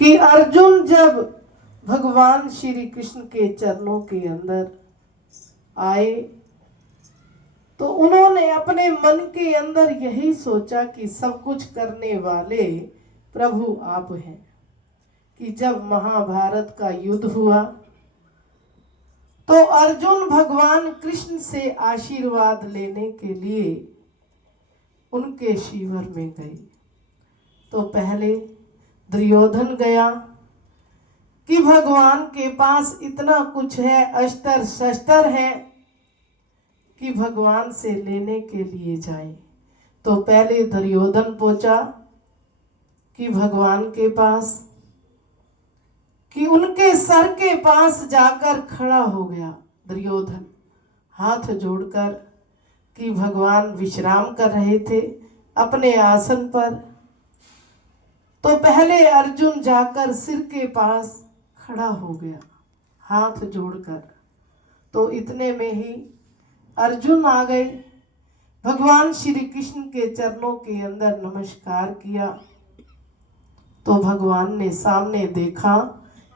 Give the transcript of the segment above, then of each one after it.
कि अर्जुन जब भगवान श्री कृष्ण के चरणों के अंदर आए तो उन्होंने अपने मन के अंदर यही सोचा कि सब कुछ करने वाले प्रभु आप हैं। कि जब महाभारत का युद्ध हुआ तो अर्जुन भगवान कृष्ण से आशीर्वाद लेने के लिए उनके शिविर में गए। तो पहले दुर्योधन गया कि भगवान के पास इतना कुछ है, अस्त्र शस्त्र है कि भगवान से लेने के लिए जाए। तो पहले दुर्योधन पहुंचा कि भगवान के पास, कि उनके सर के पास जाकर खड़ा हो गया दुर्योधन हाथ जोड़कर, कि भगवान विश्राम कर रहे थे अपने आसन पर। तो पहले अर्जुन जाकर सिर के पास खड़ा हो गया हाथ जोड़कर। तो इतने में ही अर्जुन आ गए, भगवान श्री कृष्ण के चरणों के अंदर नमस्कार किया। तो भगवान ने सामने देखा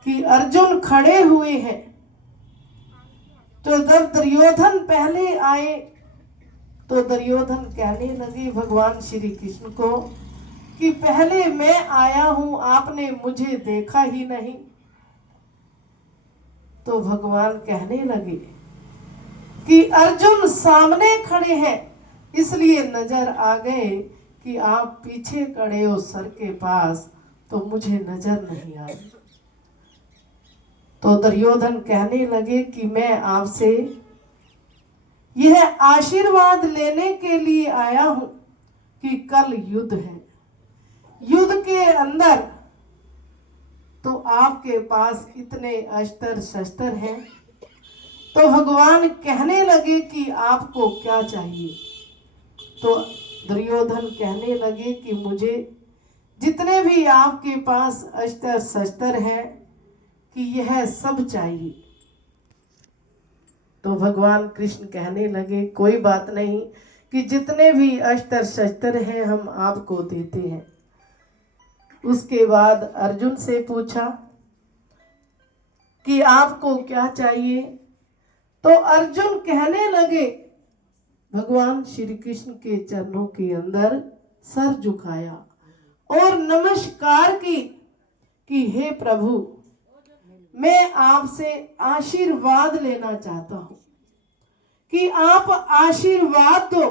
कि अर्जुन खड़े हुए हैं। तो जब दुर्योधन पहले आए तो दुर्योधन कहने लगे भगवान श्री कृष्ण को कि पहले मैं आया हूं, आपने मुझे देखा ही नहीं। तो भगवान कहने लगे कि अर्जुन सामने खड़े हैं, इसलिए नजर आ गए कि आप पीछे खड़े हो सर के पास, तो मुझे नजर नहीं आई। तो दुर्योधन कहने लगे कि मैं आपसे यह आशीर्वाद लेने के लिए आया हूं कि कल युद्ध है, युद्ध के अंदर तो आपके पास इतने अस्त्र शस्त्र हैं। तो भगवान कहने लगे कि आपको क्या चाहिए। तो दुर्योधन कहने लगे कि मुझे जितने भी आपके पास अस्त्र शस्त्र हैं कि यह सब चाहिए। तो भगवान कृष्ण कहने लगे कोई बात नहीं, कि जितने भी अस्त्र शस्त्र हैं हम आपको देते हैं। उसके बाद अर्जुन से पूछा कि आपको क्या चाहिए। तो अर्जुन कहने लगे, भगवान श्री कृष्ण के चरणों के अंदर सर झुकाया और नमस्कार की कि हे प्रभु, मैं आपसे आशीर्वाद लेना चाहता हूं कि आप आशीर्वाद दो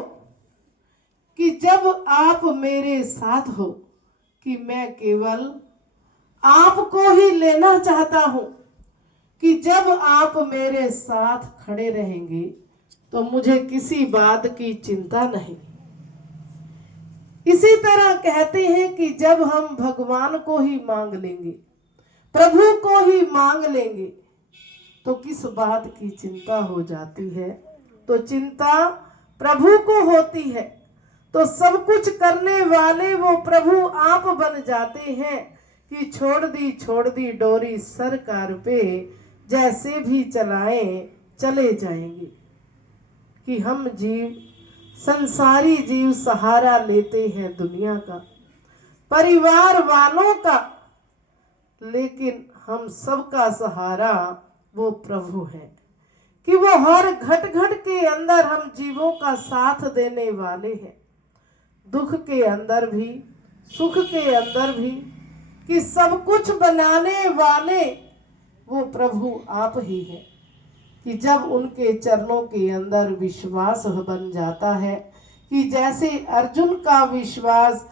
कि जब आप मेरे साथ हो कि मैं केवल आपको ही लेना चाहता हूं, कि जब आप मेरे साथ खड़े रहेंगे तो मुझे किसी बात की चिंता नहीं। इसी तरह कहते हैं कि जब हम भगवान को ही मांग लेंगे, प्रभु को ही मांग लेंगे, तो किस बात की चिंता हो जाती है। तो चिंता प्रभु को होती है। तो सब कुछ करने वाले वो प्रभु आप बन जाते हैं कि छोड़ दी डोरी सरकार पे, जैसे भी चलाएं चले जाएंगे। कि हम जीव संसारी जीव सहारा लेते हैं दुनिया का, परिवार वालों का, लेकिन हम सबका सहारा वो प्रभु है। कि वो हर घट घट के अंदर हम जीवों का साथ देने वाले हैं, दुख के अंदर भी सुख के अंदर भी, कि सब कुछ बनाने वाले वो प्रभु आप ही हैं। कि जब उनके चरणों के अंदर विश्वास बन जाता है, कि जैसे अर्जुन का विश्वास